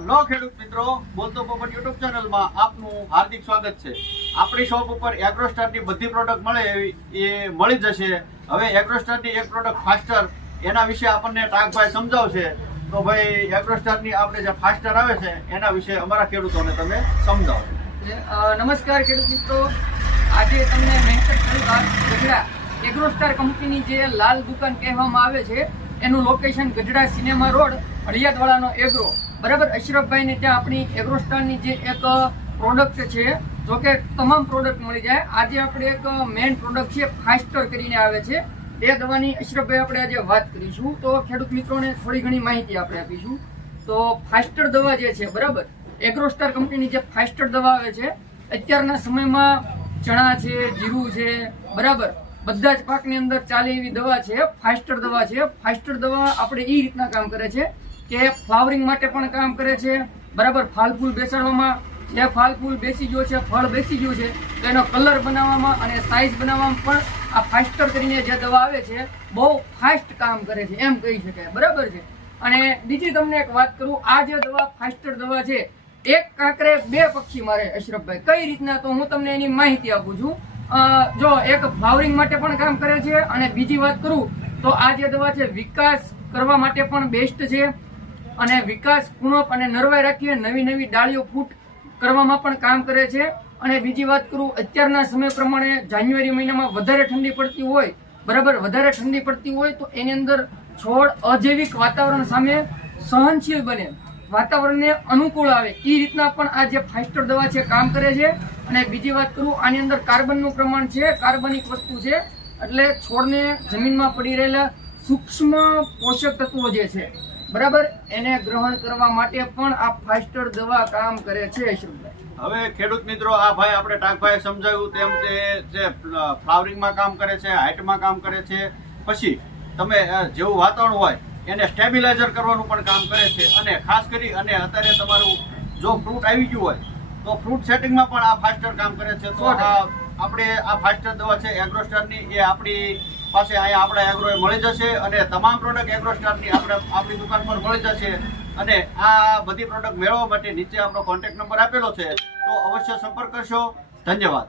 Hello ખેડૂત મિત્રો, બોલતો પોપટ યુટ્યુબ ચેનલમાં આપનું હાર્દિક સ્વાગત છે। આપણી શોપ ઉપર એગ્રોસ્ટારની બધી પ્રોડક્ટ મળે એ મળી જશે। હવે એગ્રોસ્ટારની એક પ્રોડક્ટ ફાસ્ટર, એના વિશે આપણને ટાંકભાઈ સમજાવશે। તો ભાઈ એગ્રોસ્ટારની આપણે જે ફાસ્ટર આવે છે એના વિશે અમારા ખેડૂતોને તમે સમજાવો। નમસ્કાર ખેડૂત મિત્રો, આજે તમને મહેસર ખેડૂત ગઢડા એગ્રોસ્ટાર કંપનીની જે લાલ દુકાન કહેવામાં આવે છે એનું લોકેશન ગઢડા સિનેમા રોડ હળિયાદવાળાનો એગ્રો, બરાબર। અશરફભાઈ ને ત્યાં આપણી એગ્રોસ્ટારની જે એક પ્રોડક્ટ છે, જોકે તમામ પ્રોડક્ટ મળી જાય। આજે આપણે એક મેઇન પ્રોડક્ટ છે ફાસ્ટર કરીને આવે છે, એ દવાની અશરફભાઈ આપણે આજે વાત કરીશું। તો ખેડૂત મિત્રોને થોડી ઘણી માહિતી આપણે આપીશું। તો ફાસ્ટર દવા જે છે, બરાબર, એગ્રોસ્ટાર કંપનીની જે ફાસ્ટર દવા આવે છે, અત્યારના સમયમાં ચણા છે, જીરું છે, બરાબર, બધા જ પાકની અંદર ચાલે એવી દવા છે, ફાસ્ટર દવા છે। ફાસ્ટર દવા આપણે એ રીતના કામ કરે છે કે ફ્લાવરિંગ માટે પણ કામ કરે છે, બરાબર। ફાલ ફૂલ બેસાડવામાં, જે ફાલ ફૂલ બેસી ગયો છે, ફળ બેસી ગયું છે, તો એનો કલર બનાવવામાં અને સાઇઝ બનાવવામાં પણ આ ફાસ્ટર કરીને જે દવા આવે છે બહુ ફાસ્ટ કામ કરે છે, એમ કહી શકાય, બરાબર છે। અને બીજી તમને એક વાત કરું, આ જે દવા ફાસ્ટર દવા છે, એક કાંકરે બે પક્ષી મારે અશરફભાઈ। કઈ રીતના, તો હું તમને એની માહિતી આપું છું। જો એક ફ્લાવરિંગ માટે પણ કામ કરે છે, અને બીજી વાત કરું તો આ જે દવા છે વિકાસ કરવા માટે પણ બેસ્ટ છે, અને વિકાસ કુણપ અને નરવાઈ રાખીને નવી નવી ડાળીઓ ફૂટ કરવામાં પણ કામ કરે છે। અને બીજી વાત કરું, અત્યારના સમય પ્રમાણે જાન્યુઆરી મહિનામાં વધારે ઠંડી પડતી હોય, બરાબર, વધારે ઠંડી પડતી હોય તો એની અંદર છોડ અજૈવિક વાતાવરણ સામે સહનશીલ બને, વાતાવરણને અનુકૂળ આવે, એ રીતના પણ આ જે ફાસ્ટર દવા છે કામ કરે છે। અને બીજી વાત કરું, આની અંદર કાર્બનનું પ્રમાણ છે, કાર્બનિક વસ્તુ છે, એટલે છોડને જમીનમાં પડી રહેલા સૂક્ષ્મ પોષક તત્વો જે છે, બરાબર, એને ગ્રહણ કરવા માટે પણ આ ફાસ્ટર દવા કામ કરે છે અશરફભાઈ। હવે ખેડૂત મિત્રો, આ ભાઈ આપણે ટાંકભાઈએ સમજાવ્યું તેમ તે જે ફ્લાવરિંગમાં કામ કરે છે, હાઇટમાં કામ કરે છે, પછી તમે જેવું વાતાવરણ હોય એને સ્ટેબિલાઇઝર કરવાનું પણ કામ કરે છે, અને ખાસ કરી અને અત્યારે તમારું જો ફ્રૂટ આવી ગયું હોય તો ફ્રૂટ સેટિંગમાં પણ આ ફાસ્ટર કામ કરે છે। તો આપણે આ ફાસ્ટર દવા છે એગ્રોસ્ટારની, એ આપણી પાસે અહીંયા આપણા એગ્રોએ મળી જશે, અને તમામ પ્રોડક્ટ એગ્રોસ્ટારની આપણી દુકાન પર મળી જશે। અને આ બધી પ્રોડક્ટ મેળવવા માટે નીચે આપણો કોન્ટેક્ટ નંબર આપેલો છે, તો અવશ્ય સંપર્ક કરશો। ધન્યવાદ।